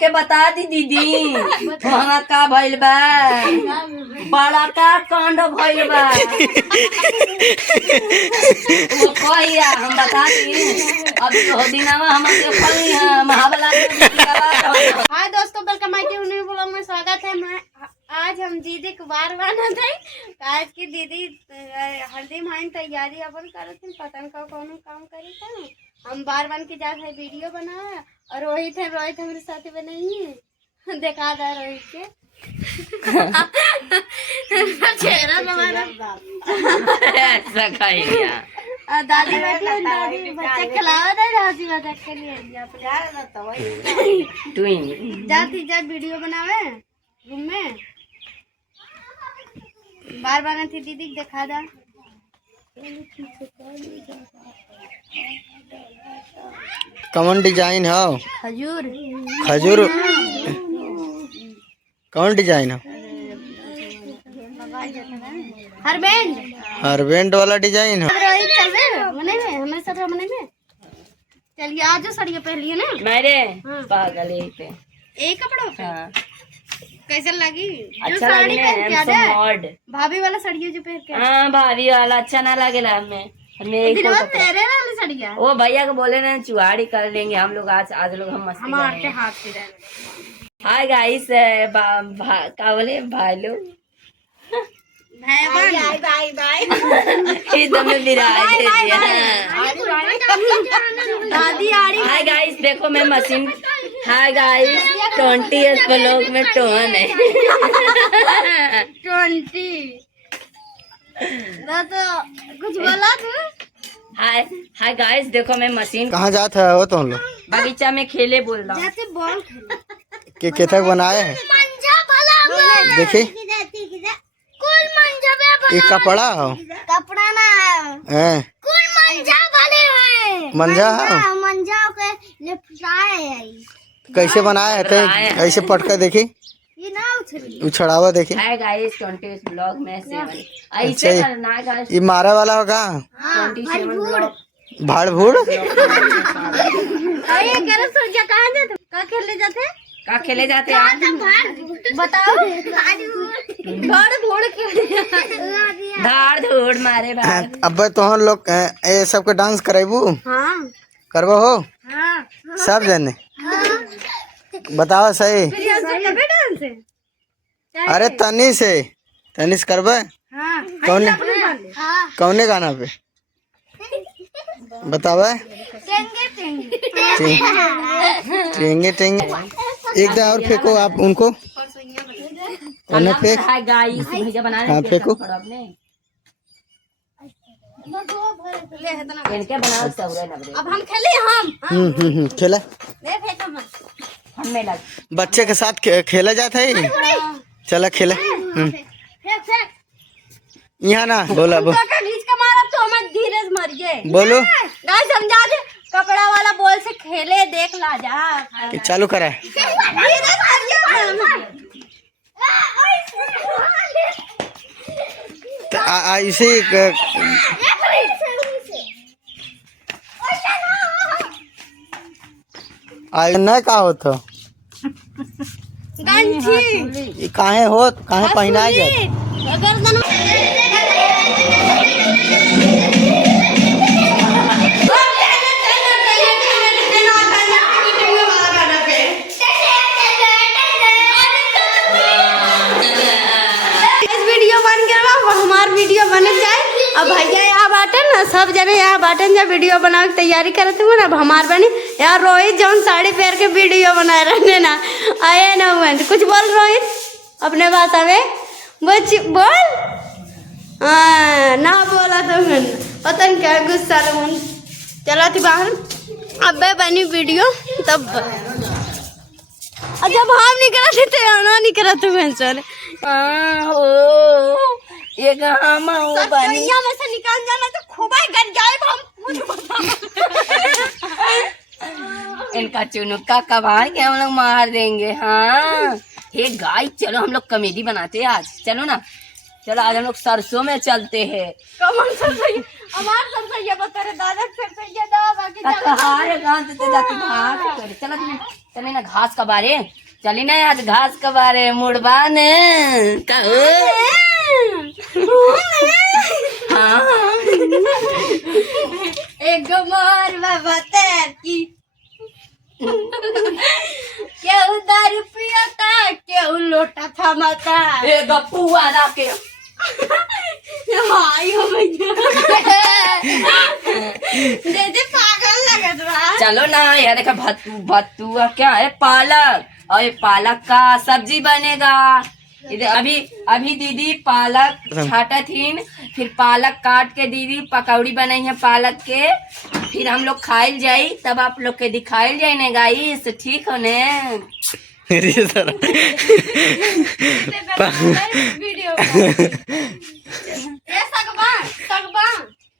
के बता दी दीदी वहाँ का भइल बा बड़ा का कांड भइल बा वो कहिया हम बता दी अभी तो दिनावा हम महाबला। हाय दोस्तों, वेलकम माय न्यू ब्लॉग में स्वागत है। मैं आज हम दीदी को बार बना थे। आज की दीदी हल्दी माइन तैयारी अपन करे थे, पतन का कौन काम करे थे। हम बार बन के जा रहे वीडियो बनाया और रोहित हमारे साथ बने देखा था रोहित के चेहरा हमारा ऐसा खाइया। दादी दादी बच्चा खिलावा था राजी बच्चा के लिए जाती जा वीडियो बनावे रूम में बार बना थी दीदी देखा था। कौन डिजाइन है? खजूर खजूर कौन डिजाइन है? हरबैंड वाला डिजाइन है। हमारे साथ मने में चलिए आज जो साड़ियाँ पहली है ना मेरे पागल यही पे एक कपड़ों पे। हाँ। कैसे लगी? अच्छा लगे भाभी वाला साड़ियाँ जो पहन के। हाँ भाभी वाला अच्छा ना लगेला हमें मेरे वाली साड़ियाँ वो भैया को बोले ना चुहाड़ी कर लेंगे हम लोग। आज लोग हम मस्ती हमारे हाथ से। हाय गाइस क्या बोले भाई लोग दादी आ रही। हाय गाइस देखो मैं मशीन। हाय गाइस 20 ब्लॉग में टोन है 20 तो कुछ बोला तू। हाय हाय गाइस देखो मैं मशीन। कहाँ जाता है वो तुम लोग? बगीचा में खेले बोल रहा जाते बॉल के केतक बनाए हैं देखी। ये कपड़ा हो? कपड़ा ना है कुल मंजा भले है। मंजा है? मंजा के लिपटाए है। कैसे बनाया है? कैसे पटका देखी ये ना उछड़ावा देखी। हाय गाइस 20 ब्लॉग में 7 अच्छा, ऐसे करना गाइस। ये मारा वाला होगा 27 ब्लॉग भाड़ भूड़। अरे कह रहे सोचा कहाँ जाते? कहाँ खेलने जाते? का खेले जाते हैं बताओ। धाड़ धूड़ धाड़ धूड़ मारे भाई। अब तो हम लोग ये सबके डांस करेबू हाँ करबो हो हाँ सब जने बताओ सही। अरे तनिस करबे हाँ कौन हाँ कौने गाना पे बतावे? टेंगे टेंगे एक दे और फेंको आप उनको उन्हें फेंक। हाय गाइस भैया बना हाँ फेंको। इनके बनाओ सब रे नबरे। अब हम खेले खेला ले फेंक हम में लग बच्चे के साथ खेला जाता है। चला खेला फेंक फेंक यहाँ ना बोला बो घींच के मारा तो हमें धीरे मरिए। बोलो गाइस समझा दे कपड़ा वाला बॉल से खेले देख ला जा कि चालू करा है। तो इसी न का होता गंजी काहे हो काहे पहना जाए। अगर हमार वीडियो बने जाए। अब भैया यहाँ बाटन ना सब जने यहाँ बाटन जब वीडियो बना के तैयारी करते हुए ना अब हमार बनी यार रोहित जौन साड़ी पहन के वीडियो बनाए रहने ना आए ना हुए कुछ बोल रोहित अपने बात हमें बोल ना बोला तो पता नहीं क्या गुस्सा लगन चला थी बाहर। अब बनी वीडियो तब जब हम नहीं करा थे तो आना नहीं करा तुम्हें चल ये कहाँ बनी में से निकाल जाना तो खूबा गन जाए हम। इनका चुनुक्का कबाड़ के हम लोग मार देंगे। हाँ हे गाइस चलो हम लोग कॉमेडी बनाते हैं आज। चलो ना चलो आज हम लोग सरसों में चलते हैं। कौन सरसैया? हमार सरसैया बता रहे दादा सरसैया दवा बाकी जगह कहारे गांव से जाती घास करे। चलो चले ना घास का बारे, चली ना आज घास का बारे मुड़बा ने कहो। हाँ एक मोर बाबा तैर की केहू दारू पियता केहू लोटा थमाता ए गप्पुआ ना के हाय हो भैया दे पागल लगत बा। चलो ना यार, देखा भत्तुआ क्या है, पालक, और ये पालक का सब्जी बनेगा। इधर अभी दीदी पालक छाटा थी, फिर पालक काट के दीदी पकौड़ी बनाई है पालक के, फिर हम लोग खाइल जाई, तब आप लोग के दिखाइल जाए ना गाइस, ठीक हो ने? वीडियो ये सगबा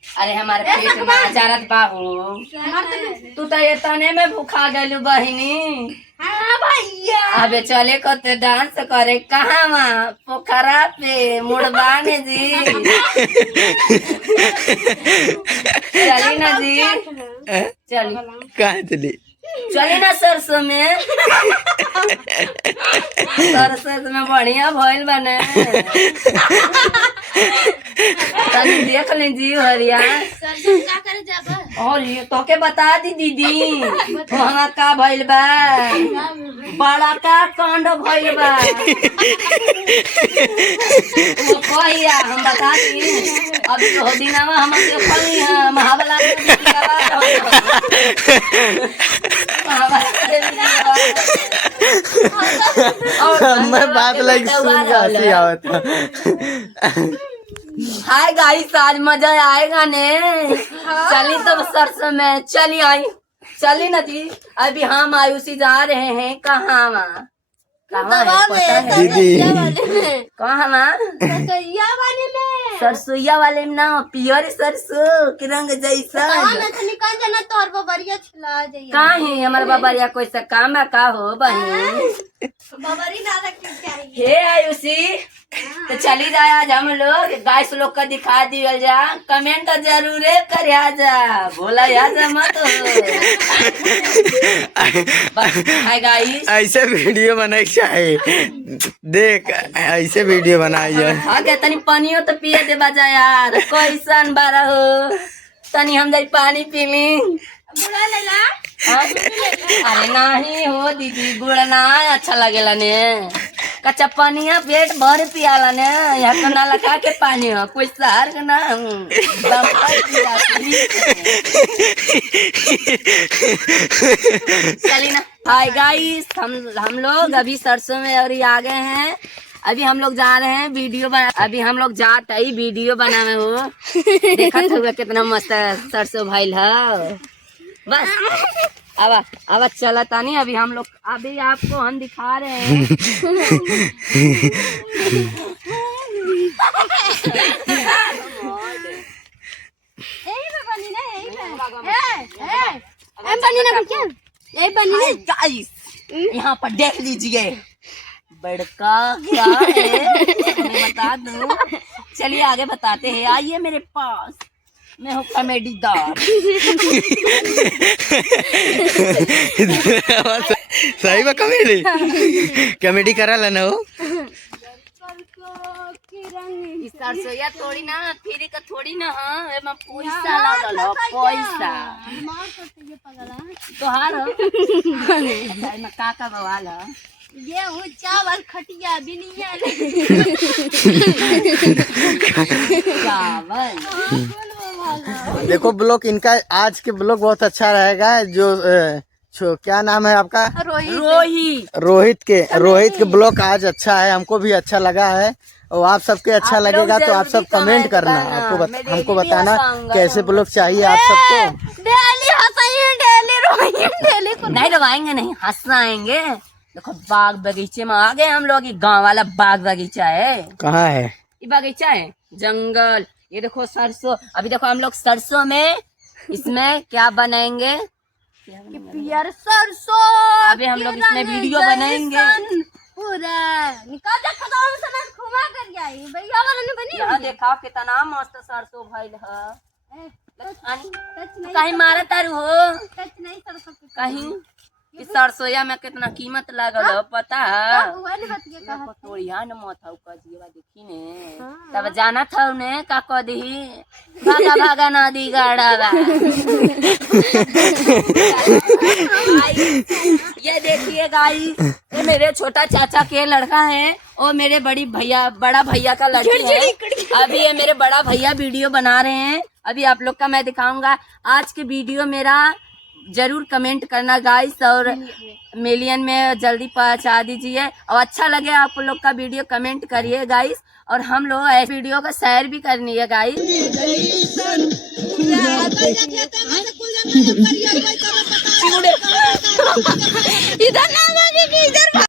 अरे हमारे पेट में अचारत बाबू, तू तो ये तने में भूखा गलू बहिनी। हाँ भैया अबे चले को तो डांस करे कहाँ वहाँ पोखरा पे मुड़बाने जी। चली ना जी, चली कहाँ चली? चली ना सरसों में, सरसों में बढ़िया भइल बने। तनी देख लीजिए हरिया। सरसों क्या करे जाबा और ये तो के बता दी दीदी वहाँ का भइल बा, बड़ा का कांड भइल बा। वो कहिया हम बता दी, अभी तो दिनावा हम देखली है महाबला के मैं बात लगी सुन के हंसी आवत। हाय गाइस, आज मजा आएगा ने। चली तब सरसों में चली आई, चली ना जी। अभी हम आयुषी जा रहे हैं कहाँ वहाँ, कहाँ है पता है दीदी कहाँ वहाँ? सरसैया वाले में सरसोईया वाले में ना, पियर सरसों के रंग जैसा। निकल जाना तोर बबरिया छिला जाइए। कहाँ है हमारे बबरिया? कोई सा काम है का हो बहन? बबरी ना रखनी चाहिए। हे आयुषी, तो चली जाए आज हम लोग गाइस लोग का दिखा दिया जा, कमेंट जरूर करे जा, बोला जा मत हो। हाय गाइस, ऐसे वीडियो बनाए चाहिए, देख ऐसे वीडियो बनाई जाए। हाँ क्या तनी पानियो तो पिए दे बजा यार, कैसन बारा हो, तनी हम जाई पानी पी ली। बुला लेला अरे नहीं हो दीदी, गुड़ ना अच्छा लगेला ने, कच्चा पानिया पेट भर पियाला ने, यहाँ का नाला खा के पानी हो, कोई शहर का ना चली ना। हाय गाइस, हम लोग अभी सरसों में और आ गए हैं। अभी हम लोग जा रहे हैं वीडियो बना, अभी हम लोग जाते ही वीडियो बनावे हो, देखा था कितना मस्त सरसों भइल है। बस अब चला तानी, अभी हम लोग अभी आपको हम दिखा रहे हैं। गाइस यहाँ पर देख लीजिए, बड़का क्या है मैं बता दूं, चलिए आगे बताते हैं, आइए मेरे पास, मैं हूँ कॉमेडी दार। सही में कॉमेडी करा लेना हो। सरसोया थोड़ी ना फिर का थोड़ी ना, हाँ एमा पैसा लागल हो, पैसा तोहार हो में का बवाल है, ये वो चावल खटिया बिनिया चावल। देखो ब्लॉग इनका आज के ब्लॉग बहुत अच्छा रहेगा। जो क्या नाम है आपका? रोहित के ब्लॉग आज अच्छा है, हमको भी अच्छा लगा है, और आप सबके अच्छा लगेगा तो आप सब कमेंट करना, हमको बताना कैसे ब्लॉग चाहिए आप सबको। डेली नहीं रवाएंगे, नहीं हंसाएंगे। देखो बाग बगीचे में आ गए हम लोग, गांव वाला बाग बगीचा है। कहाँ है ये बगीचा? है जंगल। ये देखो सरसों, अभी देखो हम लोग सरसों में इसमें क्या बनाएंगे, यार सरसों। अभी हम लोग इसमें वीडियो बनाएंगे पूरा निकाल दे खदान से ना घुमा कर आई भैया वाला नहीं बनी यहाँ देखा कितना मस्त सरसों भइल है। टच नहीं कहीं मारा तारू हो टच नहीं सरसों के कहीं इस सरसोया में कितना कीमत लागल है पता है। हुआ नहीं बतिया कहा तोड़िया न मत हौ कजिएवा देखी ने तब जाना था ने का कह दी भागा भागा नदी गाड़ा ये देखिए गाइस, ये मेरे छोटा चाचा के लड़का है और मेरे बड़ा भैया का लड़की है। अभी ये मेरे बड़ा भैया वीडियो बना रहे हैं, अभी आप लोग का मैं दिखाऊंगा। आज के वीडियो मेरा जरूर कमेंट करना गाइस और मिलियन में जल्दी पहुंचा दीजिए और अच्छा लगे आप लोग का वीडियो कमेंट करिए गाइस और हम लोग ऐसे वीडियो का शेयर भी करनी है गाइस। इधर ना